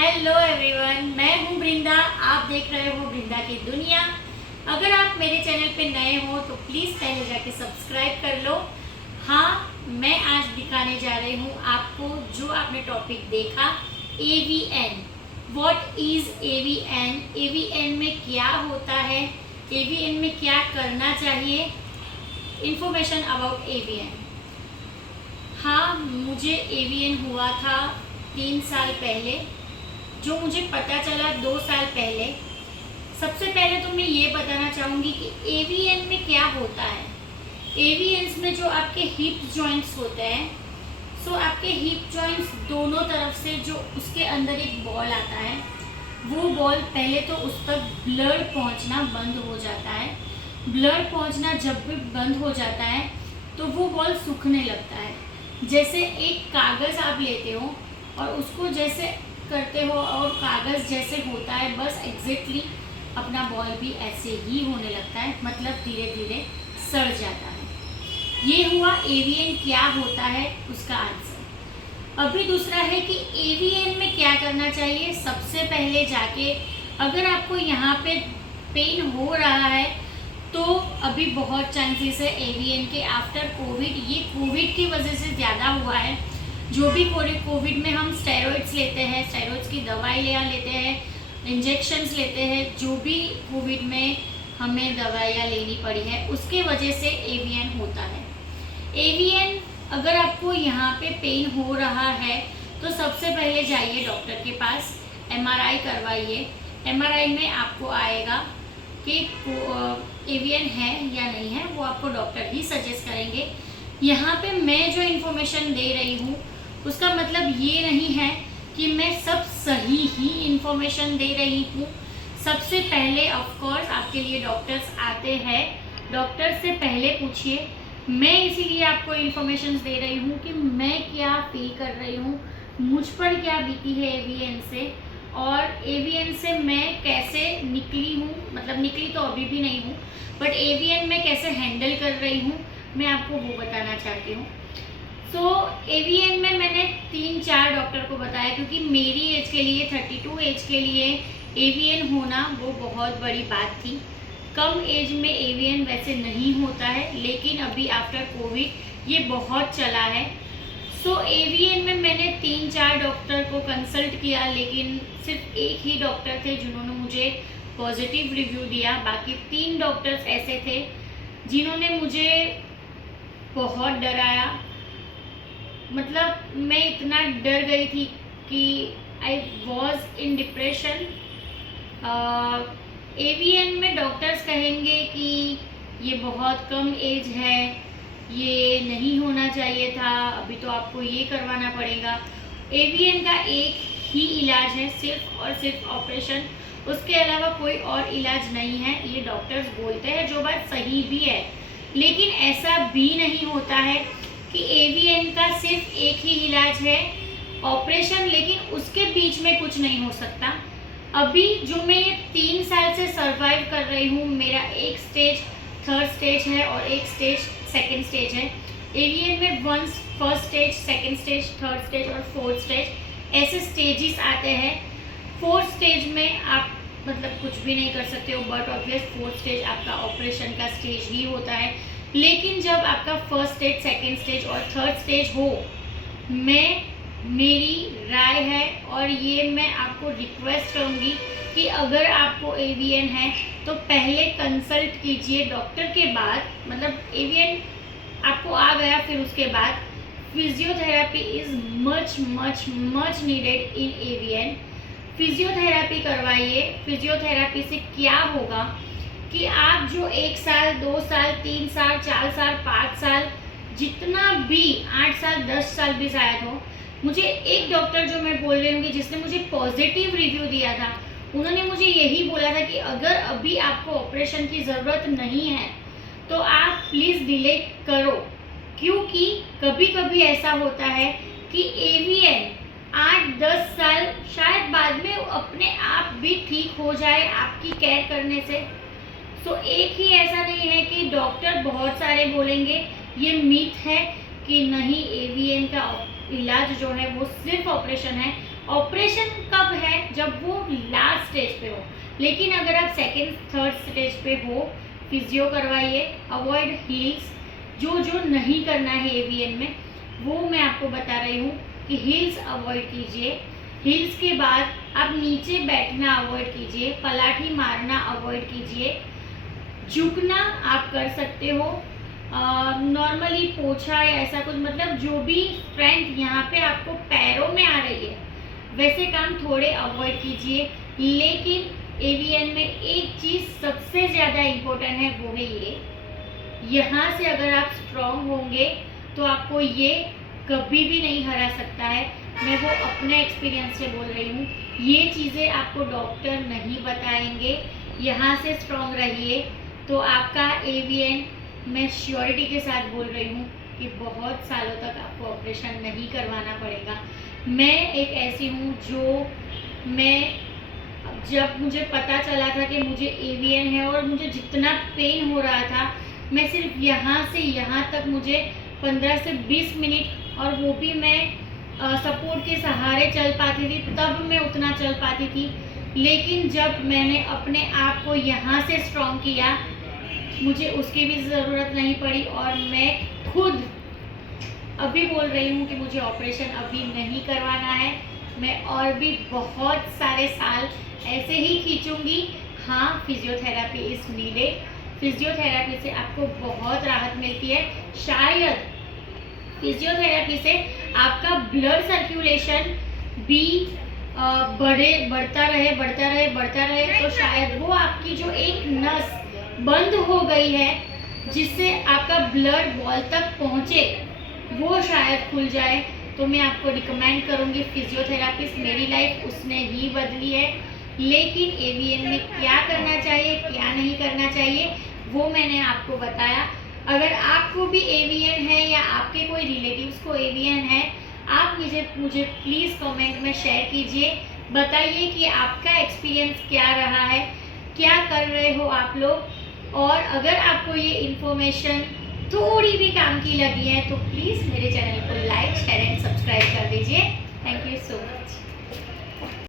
Hello everyone, मैं हूँ वृंदा। आप देख रहे हो वृंदा की दुनिया। अगर आप मेरे चैनल पे नए हो तो प्लीज़ पहले जाके सब्सक्राइब कर लो। हाँ, मैं आज दिखाने जा रही हूँ आपको जो आपने टॉपिक देखा, AVN. What is AVN? AVN में क्या होता है, एवीएन में क्या करना चाहिए, इंफॉर्मेशन अबाउट एवीएन। हाँ, मुझे एवीएन हुआ था 3 साल पहले। जो मुझे पता चला 2 साल पहले। सबसे पहले तो मैं ये बताना चाहूँगी कि एवीएन में क्या होता है। एवीएन्स में जो आपके हिप जॉइंट्स होते हैं, सो आपके हिप जॉइंट्स दोनों तरफ से जो उसके अंदर एक बॉल आता है, वो बॉल पहले तो उस तक ब्लड पहुँचना बंद हो जाता है। ब्लड पहुँचना जब भी बंद हो जाता है तो वो बॉल सूखने लगता है। जैसे एक कागज़ आप लेते हो और उसको जैसे करते हो और कागज़ जैसे होता है, बस एग्जैक्टली अपना बॉल भी ऐसे ही होने लगता है, मतलब धीरे धीरे सड़ जाता है। ये हुआ एवीएन क्या होता है उसका आंसर। अभी दूसरा है कि एवीएन में क्या करना चाहिए। सबसे पहले जाके अगर आपको यहाँ पे पेन हो रहा है तो अभी बहुत चांसेस है एवीएन के आफ्टर कोविड, ये कोविड की वजह से ज़्यादा हुआ है। जो भी कोविड में हम स्टेरॉइड्स लेते हैं, स्टेरॉइड्स की दवाई लेते हैं, इंजेक्शंस लेते हैं, जो भी कोविड में हमें दवाइयाँ लेनी पड़ी है उसके वजह से एवीएन होता है। एवीएन अगर आपको यहाँ पे पेन हो रहा है तो सबसे पहले जाइए डॉक्टर के पास, एमआरआई करवाइए। एमआरआई में आपको आएगा कि एवीएन है या नहीं है, वो आपको डॉक्टर ही सजेस्ट करेंगे। यहाँ पे मैं जो इन्फॉर्मेशन दे रही हूँ उसका मतलब ये नहीं है कि मैं सब सही ही इन्फॉर्मेशन दे रही हूँ। सबसे पहले ऑफकोर्स आपके लिए डॉक्टर्स आते हैं, डॉक्टर से पहले पूछिए। मैं इसीलिए आपको इन्फॉर्मेशन दे रही हूँ कि मैं क्या फील कर रही हूँ, मुझ पर क्या बीती है एवीएन से, और एवीएन से मैं कैसे निकली हूँ। मतलब निकली तो अभी भी नहीं हूँ, बट एवीएन में कैसे हैंडल कर रही हूँ मैं आपको वो बताना चाहती हूँ। सो एवीएन में मैंने 3-4 डॉक्टर को बताया, क्योंकि मेरी एज के लिए 32 एज के लिए एवीएन होना वो बहुत बड़ी बात थी। कम एज में एवीएन वैसे नहीं होता है, लेकिन अभी आफ्टर कोविड ये बहुत चला है। सो एवीएन में मैंने 3-4 डॉक्टर को कंसल्ट किया, लेकिन सिर्फ एक ही डॉक्टर थे जिन्होंने मुझे पॉजिटिव रिव्यू दिया। बाकी 3 डॉक्टर्स ऐसे थे जिन्होंने मुझे बहुत डराया। मतलब मैं इतना डर गई थी कि I was in depression. AVN में डॉक्टर्स कहेंगे कि ये बहुत कम एज है, ये नहीं होना चाहिए था, अभी तो आपको ये करवाना पड़ेगा। एवीएन का एक ही इलाज है, सिर्फ और सिर्फ ऑपरेशन, उसके अलावा कोई और इलाज नहीं है। ये डॉक्टर्स बोलते हैं, जो बात सही भी है, लेकिन ऐसा भी नहीं होता है कि एवीएन का सिर्फ एक ही इलाज है, ऑपरेशन, लेकिन उसके बीच में कुछ नहीं हो सकता। अभी जो मैं ये 3 साल से सर्वाइव कर रही हूँ, मेरा एक स्टेज 3rd स्टेज है और एक स्टेज 2nd स्टेज है। एवीएन में 1st stage, 2nd stage, 3rd stage और 4th स्टेज ऐसे स्टेजेस आते हैं। 4th स्टेज में आप मतलब कुछ भी नहीं कर सकते हो, बट ऑब्वियस 4th स्टेज आपका ऑपरेशन का स्टेज ही होता है। लेकिन जब आपका 1st स्टेज, 2nd स्टेज और 3rd स्टेज हो, मेरी राय है और ये मैं आपको रिक्वेस्ट करूँगी कि अगर आपको एवीएन है तो पहले कंसल्ट कीजिए डॉक्टर के बाद। मतलब एवीएन आपको आ गया, फिर उसके बाद physiotherapy is much much much needed in AVN. Physiotherapy करवाइए। फिजियोथेरेपी से क्या होगा कि आप जो 1 साल, 2 साल, 3 साल, 4 साल, 5 साल, जितना भी 8 साल, 10 साल भी शायद हो, मुझे एक डॉक्टर जो मैं बोल रही हूँ कि जिसने मुझे पॉजिटिव रिव्यू दिया था, उन्होंने मुझे यही बोला था कि अगर अभी आपको ऑपरेशन की ज़रूरत नहीं है तो आप प्लीज़ डिले करो, क्योंकि कभी कभी ऐसा होता है कि एवीएन 8-10 साल शायद बाद में अपने आप भी ठीक हो जाए आपकी केयर करने से। सो एक ही ऐसा नहीं है कि डॉक्टर बहुत सारे बोलेंगे। ये मिथ है कि नहीं, एवीएन का इलाज जो है वो सिर्फ ऑपरेशन है, ऑपरेशन कब है? जब वो लास्ट स्टेज पे हो। लेकिन अगर आप सेकेंड थर्ड स्टेज पे हो, फिजियो करवाइए। अवॉइड हील्स, जो जो नहीं करना है एवीएन में वो मैं आपको बता रही हूँ कि हील्स अवॉइड कीजिए। हील्स के बाद आप नीचे बैठना अवॉइड कीजिए, पलाठी मारना अवॉइड कीजिए। झुकना आप कर सकते हो, नॉर्मली पोछा या ऐसा कुछ, मतलब जो भी स्ट्रेंथ यहाँ पे आपको पैरों में आ रही है वैसे काम थोड़े अवॉइड कीजिए। लेकिन एवीएन में एक चीज़ सबसे ज़्यादा इम्पोर्टेंट है, वो है ये, यहाँ से अगर आप स्ट्रॉन्ग होंगे तो आपको ये कभी भी नहीं हरा सकता है। मैं वो अपने एक्सपीरियंस से बोल रही हूँ, ये चीज़ें आपको डॉक्टर नहीं बताएंगे। यहाँ से स्ट्रॉन्ग रहिए तो आपका एवीएन, मैं श्योरिटी के साथ बोल रही हूँ कि बहुत सालों तक आपको ऑपरेशन नहीं करवाना पड़ेगा। मैं एक ऐसी हूँ जो, जब मुझे पता चला था कि मुझे एवीएन है और मुझे जितना पेन हो रहा था, मैं सिर्फ यहाँ से यहाँ तक मुझे 15 से 20 मिनट, और वो भी मैं सपोर्ट के सहारे चल पाती थी, तब मैं उतना चल पाती थी। लेकिन जब मैंने अपने आप को यहाँ से स्ट्रॉन्ग किया, मुझे उसकी भी ज़रूरत नहीं पड़ी और मैं खुद अभी बोल रही हूँ कि मुझे ऑपरेशन अभी नहीं करवाना है। मैं और भी बहुत सारे साल ऐसे ही खींचूंगी। हाँ, फिजियोथेरेपी इज़ नीडेड। फिजियोथेरेपी से आपको बहुत राहत मिलती है। शायद फिजियोथेरेपी से आपका ब्लड सर्कुलेशन भी बढ़ता रहे, तो शायद वो आपकी जो एक नस बंद हो गई है जिससे आपका ब्लड बॉल तक पहुँचे, वो शायद खुल जाए। तो मैं आपको रिकमेंड करूँगी फिजियोथेरापिस्ट, मेरी लाइफ उसने ही बदली है। लेकिन एवीएन में क्या करना चाहिए, क्या नहीं करना चाहिए, वो मैंने आपको बताया। अगर आपको भी एवीएन है या आपके कोई रिलेटिव्स को एवीएन है, आप मुझे प्लीज़ कमेंट में शेयर कीजिए, बताइए कि आपका एक्सपीरियंस क्या रहा है, क्या कर रहे हो आप लोग। और अगर आपको ये इन्फॉर्मेशन थोड़ी भी काम की लगी है तो प्लीज़ मेरे चैनल को लाइक, शेयर एंड सब्सक्राइब कर दीजिए। Thank you so much.